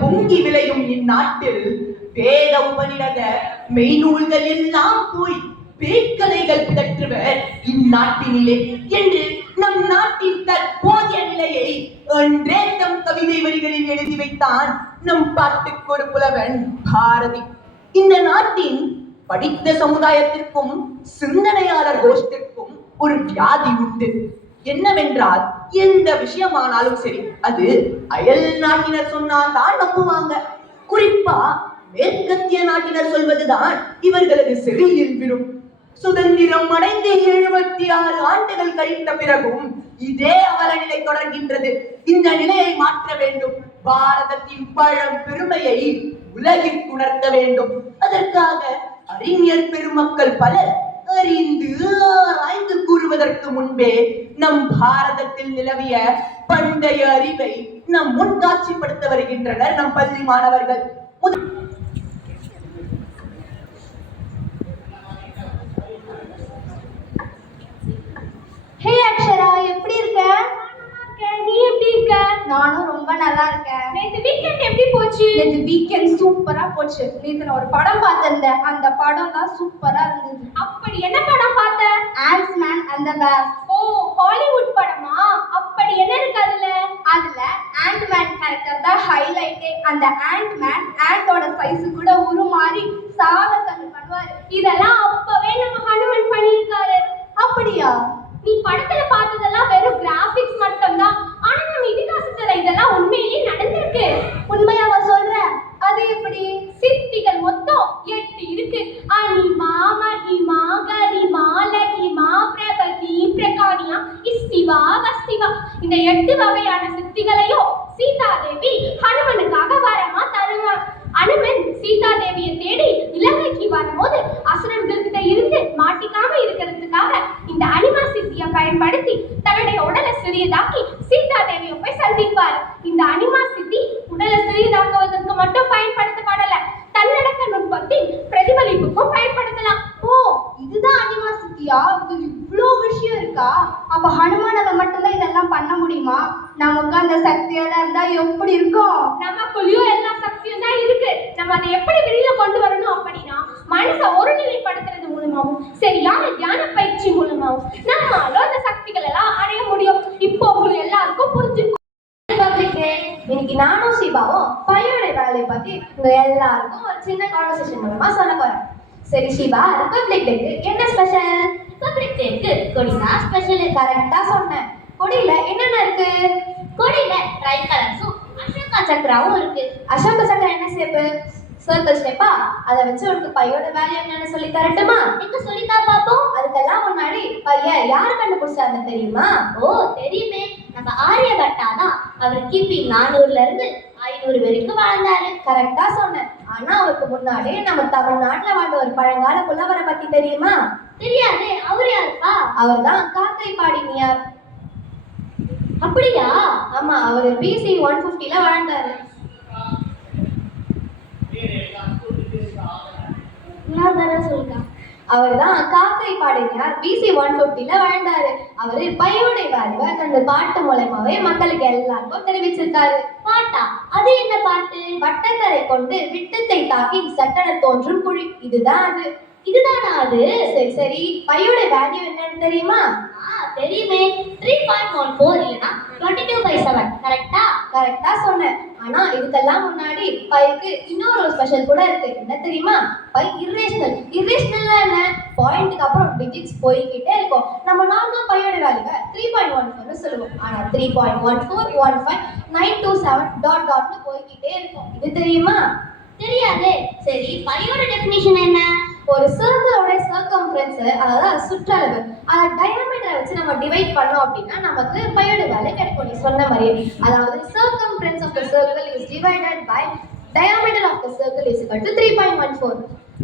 பொங்கி விளையும் இந்நாட்டில் வேத உபநிடத மெய்நூல்கள் எல்லாம் போய் பேய்கலைகள் பிதற்றுவர் இந்நாட்டினிலே என்று நம் நாட்டின் தற்போதைய நிலையை ஒன்றே தம் கவிதை வரிகளில் எழுதி வைத்தான் நம் பாட்டுக்கு ஒரு புலவன் பாரதி. இந்த நாட்டின் படித்த சமுதாயத்திற்கும் சிந்தனையாளர் கோஷ்டிற்கும் ஒரு வியாதி உண்டு. என்னவென்றால் எந்த விஷயமானாலும் சரி அது அயல் நாட்டினர் சொன்னால் தான் நம்புவாங்க. குறிப்பா மேற்கத்திய நாட்டினர் சொல்வதுதான் இவர்களது செவியில் விடும். சுதந்திரம் அடைந்து 76 ஆண்டுகள் கழித்த பிறகும் இதே அவல நிலை தொடர்கின்றது. இந்த நிலையை மாற்ற வேண்டும். பாரதத்தின் பழம் பெருமையை உலகிற்கு உணர்த்த வேண்டும். அதற்காக அறிஞர் பெருமக்கள் பலர் அறிந்து ஆராய்ந்து கூறுவதற்கு முன்பே நம் பாரதத்தில் நிலவிய பண்டைய அறிவை நம் முன் காட்சிப்படுத்த வருகின்றனர் நம் பள்ளி மாணவர்கள். ஹே அக்ஷரா, எப்படி இருக்க? நீ எப்படி இருக்க? நானும் ரொம்ப நல்லா இருக்கேன். நேத்து வீக்கெண்ட் எப்படி போச்சு? நேத்து வீக்கெண்ட் சூப்பரா போச்சு. நேத்து நான் ஒரு படம் பார்த்திருந்தேன். அந்த படம் தான் சூப்பரா இருந்தது. அப்படி என்ன படம் பார்த்த? Ant Man and the Wasp. ஓ, ஹாலிவுட் படமா? அப்படி என்ன இருக்கு அதுல? அதுல ஆண்ட்மேன் கேரக்டர் தான் ஹைலைட்டே. அந்த ஆண்ட்மேன் ஆண்டோட சைஸ் கூட உருமாறி சாகசங்கள் பண்ணுவாரு. இதெல்லாம் அப்பவே நம்ம ஹனுமன் பண்ணியிருக்காரு. அப்படியா? நீ படத்துல பார்த்ததெல்லாம் வெறும் கிராபிக்ஸ் மட்டும் தான். ஆனா நம்ம இதிகாசத்துல இதெல்லாம் உண்மையிலேயே நடந்திருக்கு. உண்மையாவா சொல்ற? அது எப்படி? சித்திகள் மொத்தம் 8 இருக்கு. அனிமா, மகிமா, கரிமா, லகிமா, பிரபதி, பிரகானியா, இஸ்திவா, வஸ்திவா. இந்த 8 வகையான சித்திகளையும் சீதாதேவி ஹனுமனுக்காக வரமா தருவார். அனுமன் சீதாதேவியை தேடி இலங்கைக்கு வரும்போது அசுரர்கள்கிட்ட இருந்து மாட்டிக்காம இருக்கிறதுக்காக இந்த அனிமா சித்தியை பயன்படுத்தி தன்னுடைய உடலை சிறியதாக்கி சீதாதேவியை போய் சந்திப்பார். இந்த அனிமா சித்தி உடலை சிறியதாக்குவதற்கு மட்டும் பயன்படுத்தப்படல, தன்னடக்க நுட்பத்தின் பிரதிபலிப்புக்கும் பயன்படுத்தலாம். ஓ, இதுதான் அனிமா சித்தியா? இது இவ்வளோ விஷயம் இருக்கா? அப்ப ஹனுமானால மட்டும்தான் இதெல்லாம் பண்ண முடியுமா? நமக்கு அந்த சக்தியெல்லாம் இருந்தா எப்படி இருக்கும்? நமக்குள்ளயும் எல்லா சக்தியும் தான் இருக்கு. நம்ம அதை எப்படி வெளியில கொண்டு வரணும் அப்படின்னா மனசை ஒருநிலைப்படுத்துறது மூலமாவும் சரியான தியான பயிற்சி மூலமாவும் நம்மளால அந்த சக்திகள் எல்லாம் அடைய முடியும். இப்போ உங்களுக்கு எல்லாருக்கும் புரிஞ்சிருக்கும். இன்னைக்கு நானும் சிவாவும் பையோட வேலையை பத்தி உங்க எல்லாருக்கும் ஒரு சின்ன கான்வர்சேஷன் மூலமா சொல்ல போறேன். சரி சிவா, ரிபப்ளிக் டேக்கு என்ன ஸ்பெஷல்? ரிபப்ளிக் டேக்கு கொடி தான் ஸ்பெஷல். கரெக்டா சொன்னேன். கொடியில என்னென்ன இருக்கு? கொடியில ட்ரை கலர்ஸும் அசோகா சக்கராவும் இருக்கு. அசோகா சக்கரம் என்ன ஷேப்பு? சர்க்கிள் ஷேப்பா? அதை வச்சு உனக்கு பையோட வேல்யூ என்னன்னு சொல்லி தரட்டுமா? நீங்க சொல்லித்தா பாப்போம். அதுக்கெல்லாம் முன்னாடி பையன் யாரு கண்டுபிடிச்சாருன்னு தெரியுமா? ஓ, தெரியுமே, நம்ம ஆரியபட்டா தான். அவர் கிபி 400ல இருந்து 500 வரைக்கும் வாழ்ந்தாரு. கரெக்டா சொன்னேன். ஆனா அவருக்கு முன்னாடியே நம்ம தமிழ்நாட்டுல வாழ்ந்த ஒரு பழங்கால புலவரை பத்தி தெரியுமா? தெரியாதே. அவர் யாருப்பா? அவர் தான் காக்கை பாடினியார். அப்படியா? ஆமா, அவர் BC 150ல வாழ்ந்தாரு. நான் தானே சொல்லிட்டேன். அவர் தான் காக்கை பாடகர் பிசி 150ல வாழ்ந்தாரு. அவரு பையோடைய வேல்யூவை தந்த பாட்டு மூலமாவே மக்களுக்கு எல்லாருக்கும் தெரிவிச்சிருக்காரு. பாட்டா? அது என்ன பாட்டு? வட்டத்தரை கொண்டு விட்டத்தை தாக்கி சட்டன தோன்றும் குழி, இதுதான் அது. இதுதானா அது? சரி சரி, பையோட வேல்யூ என்னன்னு தெரியுமா? தெரியுமே, 3.14 இல்லைன்னா 22/7. கரெக்டா? கரெக்டா சொன்னேன். ஆனா இதுக்கெல்லாம் முன்னாடி பைக்கு இன்னொரு ஸ்பெஷல் கூட இருக்கு. என்ன தெரியுமா? By irrational. இரேஷனல்னா என்ன? பாயிண்ட்டுக்கு அப்புறம் டிஜிட்ஸ் போய்கிட்டே இருக்கும். நம்ம நார்மல் பையோட வேல்யூவை 3.14 சொல்லுவோம். ஆனா 3.1415 927 போய்கிட்டே இருக்கும். இது தெரியுமா? தெரியாதே. சரி, பையோட டெஃபினிஷன் என்ன? ஒரு சர்க்கிளோட சர்க்கம்ஃபரன்ஸ், அதாவது சுற்றளவு, அதை டயாமீட்டரை வச்சு நம்ம டிவைட் பண்ணோம் அப்படின்னா நமக்கு பையோட வேல்யூ கிடைக்கும். நீ சொன்ன மாதிரி, அதாவது circumference of the circle is divided by diameter of the circle is equal to 3.14.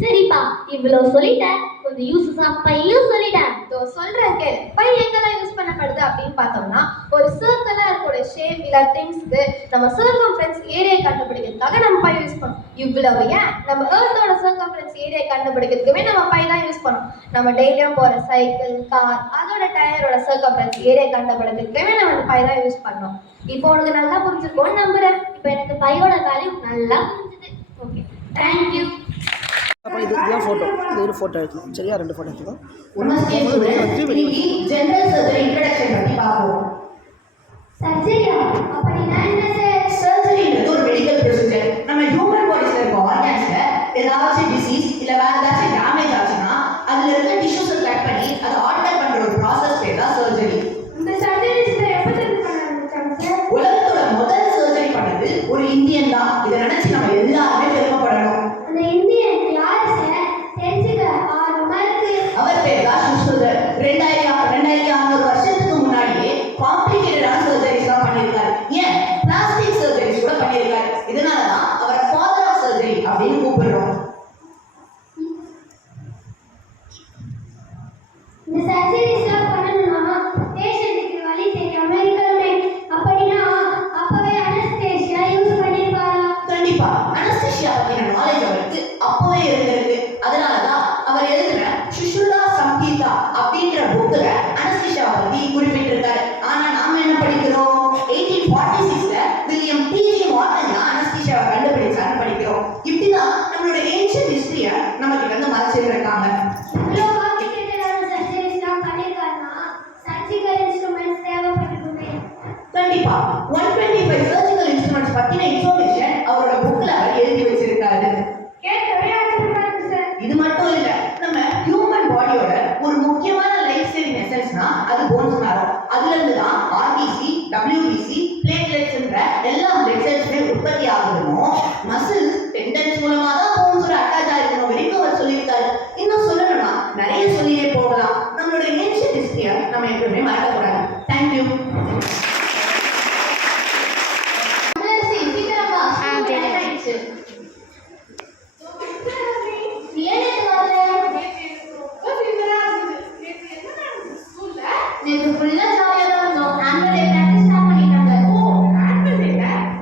சரிப்பா, இவ்வளவு சொல்லிட்டேன். கொஞ்சம் யூசஸ் ஆஃப் பையும் சொல்லிட்டேன். இதோ சொல்றேன் கேளு. பை எங்கெல்லாம் யூஸ் பண்ணப்படுது அப்படின்னு பார்த்தோம்னா, ஒரு சர்க்கிளா இருக்கோட ஷேப் இல்ல திங்ஸ்க்கு நம்ம சர்க்கம்ஃபரன்ஸ் ஏரியா கண்டுபிடிக்கிறதுக்காக நம்ம பை யூஸ் பண்ணோம். இவ்வளவு ஏன், நம்ம எர்த்தோட சர்க்கம்ஃபரன்ஸ் ஏரியா கண்டுபிடிக்கிறதுக்குமே நம்ம பை தான் யூஸ் பண்ணோம். நம்ம டெய்லியும் போற சைக்கிள், கார், அதோட டயரோட சர்க்கம்ஃபரன்ஸ் ஏரியா கண்டுபிடிக்கிறதுக்குமே நம்ம அந்த பை தான் யூஸ் பண்ணோம். இப்போ உனக்கு நல்லா புரிஞ்சுக்கோன்னு நம்புறேன். இப்போ எனக்கு பையோட வேல்யூ நல்லா புரிஞ்சுது. Okay, thank you. அப்போ இதுதான் ஃபோட்டோ. இது ஒரு ஃபோட்டோ எடுக்கணும். சரியா? 2 ஃபோட்டோ எடுத்துக்கோ. ஜெனரல் சர்ஜரி இன்ட்ரோடக்ஷன் பத்தி பார்ப்போம். சர்ஜரியா? அப்படின்னா என்ன சார்? சர்ஜரின்றது ஒரு மெடிக்கல் ப்ரொசீஜர். நம்ம ஹியூமன் பாடிஸ்ல இருக்க ஆர்கன்ஸ்ல ஏதாச்சும் டிசீஸ் இல்ல வேற ஏதாச்சும் டேமேஜ் ஆச்சுன்னா அதுல இருக்க டிஷ்யூஸை கட் பண்ணி அதை ஆல்டர் பண்ற ஒரு ப்ராசஸ் பேர் தான் சர்ஜரி. இந்த சர்ஜரிஸ்ல எப்ப பண்ண ஆரம்பிச்சாங்க சார்? உலகத்தோட முதல் சர்ஜரி பண்ணது ஒரு இந்தியன் தான். இதை நினைச்சு நம்ம எல்லாருமே பெருமைப்படணும். அந்த இந்தியன் யார் சார்? தெரிஞ்சுக்க ஆர்வமா இருக்கு. அவர் பேர் தான் சுஷ்ருதர். 2600 வருஷத்துக்கு முன்னாடியே காம்ப்ளிகேட்டடான சர்ஜரிஸ் தான் பண்ணியிருக்காரு. ஏன், பிளாஸ்டிக் சர்ஜரிஸ் கூட பண்ணியிருக்காரு. இதனாலதான் அவரை ஃபாதர் ஆஃப் சர்ஜரி அப்படின்னு கூப்பிடுறோம். இந்த சர்ஜரிஸ்லாம் பண்ணணும்னா பேஷண்ட்டுக்கு வலி தெரியாம இருக்கணுமே. அப்படின்னா அப்பவே அனஸ்தேசியா யூஸ் பண்ணிருப்பாரா? கண்டிப்பா அனஸ்தீசியா பத்தின நாலேஜ் அவருக்கு அப்பவே இருந்திருக்கு. அதனாலதான் அவர் எழுதுன சுஷ்ருதா சம்ஹிதா அப்படின்ற புக்ல அனஸ்தீசியா பத்தி குறிப்பிட்டிருக்காரு. ஆனா நாம என்ன படிக்கிறோம்? 1846ல வில்லியம் டிஜி மார்டன் தான் அனஸ்தீசியாவை கண்டுபிடிச்சான்னு படிக்கிறோம். இப்படிதான் நம்மளோட ஏன்ஷியன்ட் ஹிஸ்டரிய நம்ம கிட்ட வந்து மறைச்சிட்டு இருக்காங்க. இவ்வளோ காம்ப்ளிகேட்டடான சர்ஜரிஸ்லாம் பண்ணிருக்காருன்னா சர்ஜிக்கல் இன்ஸ்ட்ருமெண்ட்ஸ் தேவைப்பட்டிருக்குமே. கண்டிப்பா 125 சர்ஜிக்கல் இன்ஸ்ட்ருமெண்ட்ஸ் பத்தின இன்ஃபர்மேஷன் அவரோட புக்ல அவர் எழுதி வச்சிருக்காரு. கேட்கவே ஆச்சரியமா இருக்கு சார். இது மட்டும் இல்ல, நம்ம ஹியூமன் பாடியோட ஒரு முக்கியமான லைஃப் சேவிங் எசன்ஸ்னா அது போன்ஸ் மேரோ. அதுல இருந்து தான் ஆர்பிசி, டபிள்யூபிசி, பிளேட்லெட்ஸ்ன்ற எல்லா பிளட் செல்ஸுமே உற்பத்தி ஆகணும். மசில்ஸ், டெண்டன்ஸ் மூலமா தான் போன்ஸோட அட்டாச் ஆயிருக்கணும் வரைக்கும் அவர் சொல்லியிருக்காரு. இன்னும் சொல்லணும்னா நிறைய சொல்லியே போகலாம். நம்மளோட ஏன்ஷியன்ட் ஹிஸ்டரிய நம்ம எப்பவுமே மறக்கக்கூடாது. தேங்க்யூ. நேற்று ஃபுல்லா ஜாலியா தான் இருந்தோம். ஆனுவல் டே பிராக்டிஸ் ஸ்டார்ட் பண்ணிட்டாங்க.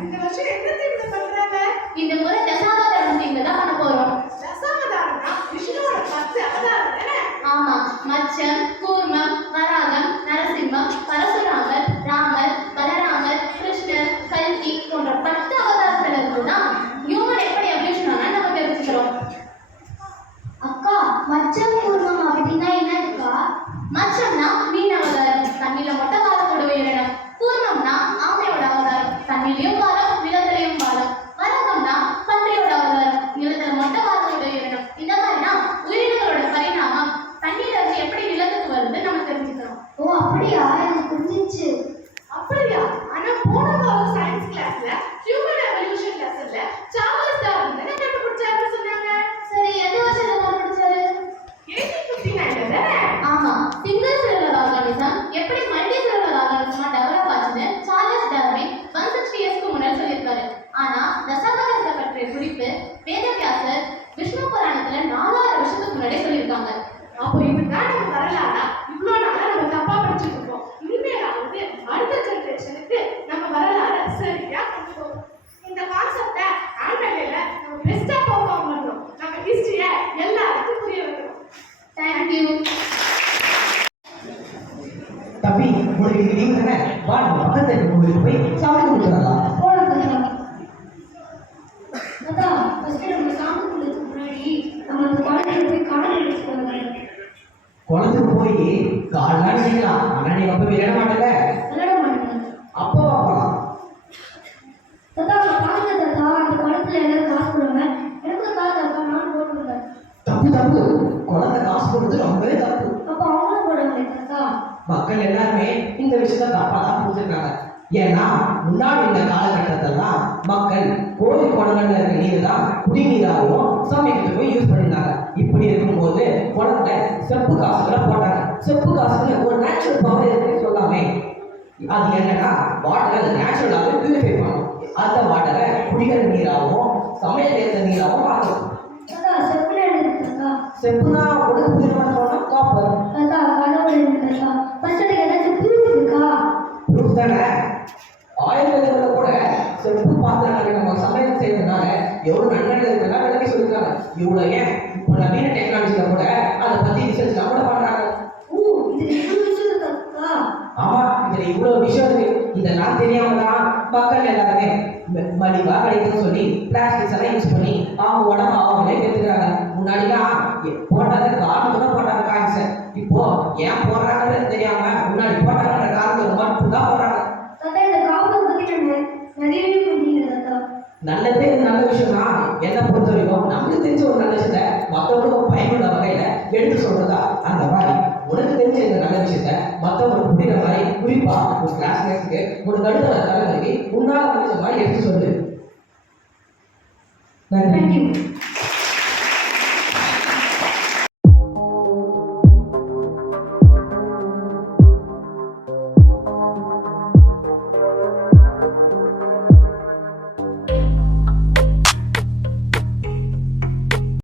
இந்த வருஷம் எந்த தீம்ல பண்றாங்க? இந்த முறை தசாவதாரம் தீம்ல தான் பண்ண போறோம். தசாவதாரம்னா விஷ்ணுவோட 10 அவதாரம் தானே? ஆமா, மச்சம், கூர்மம், வராகம், நரசிம்மம், பரசுராமர், ராமர், பலராமர், கிருஷ்ணர், கல்கி போன்ற 10 அவதாரத்துல இருந்து தான் ஹியூமன் எப்படி எவல்யூஷன் ஆனா நம்ம தெரிஞ்சுக்கிறோம். அக்கா, மச்சம் கூர்மம் அப்படின்னா என்னதுக்கா? மச்சம்னா மீன் அவதாரம், தண்ணில மட்டும் வாழக்கூடிய உயிரினம். கூர்மம்னா ஆமையோட அவதாரம், தண்ணிலையும் வாழும் நிலத்திலையும் வாழும். வராகம்னா பன்றியோட அவதாரம், நிலத்துல மட்டும் வாழக்கூடிய உயிரினம். இந்த மாதிரினா உயிரினங்களோட பரிணாமம் தண்ணியில இருந்து எப்படி நிலத்துக்கு வருது நம்ம தெரிஞ்சுக்கிறோம். ஓ அப்படியா, எனக்கு புரிஞ்சிச்சு. அப்படியா? ஆனா போன வாரம் சயின்ஸ் கிளாஸ்ல ஹியூமன் எவல்யூஷன் லெசன்ல சார்லஸ் டார்வின் என்ன கண்டுபிடிச்சாருன்னு சொன்னாங்க. சரி, எந்த வருஷத்துல கண்டுபிடிச்சாரு? 1859ல தானே? ஆமா, சிங்கிள் செல்லுலர் ஆர்கானிசம் எப்படி மல்டி செல்லுலர் ஆர்கானிசமா டெவலப் ஆச்சுன்னு சார்லஸ் டார்வின் 160 இயர்ஸ்க்கு முன்னாடி சொல்லியிருக்காரு. ஆனா தசாவதாரத்தை பற்றிய குறிப்பு வேதவியாசர் விஷ்ணு புராணத்துல 4000 வருஷத்துக்கு முன்னாடி சொல்லியிருக்காங்க. அப்போ இதுதான் நம்ம வரலாறா? இவ்வளவு நாளா நம்ம தப்பா படிச்சுட்டு இருக்கோம். தம்பி உங்களுக்கு லீவ் தானே வா நம்ம பக்கத்துல இருக்க கோவிலுக்கு போய் சாமி கொடுத்துடலாம். போலாம் தாத்தா. ஃபர்ஸ்ட் நம்ம சாமி கும்பிடுறதுக்கு முன்னாடி நம்ம அந்த குளத்துல போய் கால் எடுத்துட்டு வரணும். குளத்துக்கு போய் கால்லாம் நினைக்கலாம். ஆனா நீங்க அப்ப விளையாட மாட்டேங்க. விளையாட மாட்டேங்க. அப்போ போகலாம். தாத்தா பாருங்க தாத்தா, அந்த குளத்துல எல்லாரும் காசு போடுவாங்க. எனக்கு காசு தாத்தா, நான் போடுவேன். தப்பு குழந்தை காசு போடுறது ரொம்பவே தப்பு. அப்போ அவங்களும் போடுவாங்க தாத்தா. மக்கள் எல்லாருமே இந்த விஷயத்த தப்பா தான் புரிஞ்சுருக்காங்க. ஏன்னா முன்னாடி இந்த காலகட்டத்திலாம் மக்கள் கோயில் குளங்கள்ல இருக்க நீர் தான் குடிநீராகவும் சமைக்கிறதுக்கு போய் யூஸ் பண்ணியிருந்தாங்க. இப்படி இருக்கும்போது குளத்துல செப்பு காசுகளை போட்டாங்க. செப்பு காசுல ஒரு நேச்சுரல் பவர் இருக்குன்னு சொல்லாமே. அது என்னன்னா வாட்டரை அது நேச்சுரலாகவே பியூரிஃபை பண்ணும். அந்த வாட்டரை குடிக்கிற நீராகவும் சமையல் ஏற்ற நீராகவும் மாற்றும். தாத்தா செப்புல எடுத்து தாத்தா. செப்புனா உடல் புரியுமான்னு காப்பர். தாத்தா கடவுள் எனக்கு தாத்தா. ஃபர்ஸ்ட் எனக்கு ஏதாச்சும் ப்ரூஃப் இருக்கா? ப்ரூஃப் தானே. ஆயுர்வேதத்துல கூட செப்பு பாத்திரங்களை நம்ம சமையல் செய்யறதுனால எவ்வளவு நன்மைகள் இருக்குன்னா விளக்கி சொல்லியிருக்காங்க. இவ்வளவு ஏன் இப்போ நவீன டெக்னாலஜில கூட அதை பத்தி ரிசர்ச் கூட பண்றாங்க. ஓ இது இவ்வளவு விஷயம் இருக்கா தாத்தா? ஆமா, இதுல இவ்வளவு விஷயம் இருக்கு. இதெல்லாம் தெரியாம தான் மக்கள் எல்லாருமே மலிவா கிடைக்குன்னு சொல்லி பிளாஸ்டிக்ஸ் எல்லாம் யூஸ் பண்ணி அவங்க உடம்பு அவங்களே கெடுத்துக்கிறாங்க. முன்னாடிலாம் போட்டாத காரணம் கூட போட்டாங்க காய்ச்சல். இப்போ ஏன் போடுறாங்கன்னு தெரியாம முன்னாடி போட்டாங்க காரணம் மட்டும் தான் போடுறாங்க. தாத்தா இந்த காவல் பத்தி நிறையவே புரியுது தாத்தா. நல்லதே நல்ல விஷயம் தான். என்ன பொறுத்த வரைக்கும் நமக்கு தெரிஞ்ச ஒரு நல்ல விஷயத்த மற்றவங்களுக்கும் பயனுள்ள வகையில எடுத்து சொல்றதா அந்த மாதிரி உனக்கு தெரிஞ்ச இந்த நல்ல விஷயத்த மற்றவங்களுக்கு புரியுற மாதிரி குறிப்பா ஒரு கிளாஸ்மேட்ஸ்க்கு ஒரு கழுத தலைவருக்கு உன்னால முடிஞ்ச மாதிரி எடுத்து சொல்லு. நன்றி. தேங்க்யூ.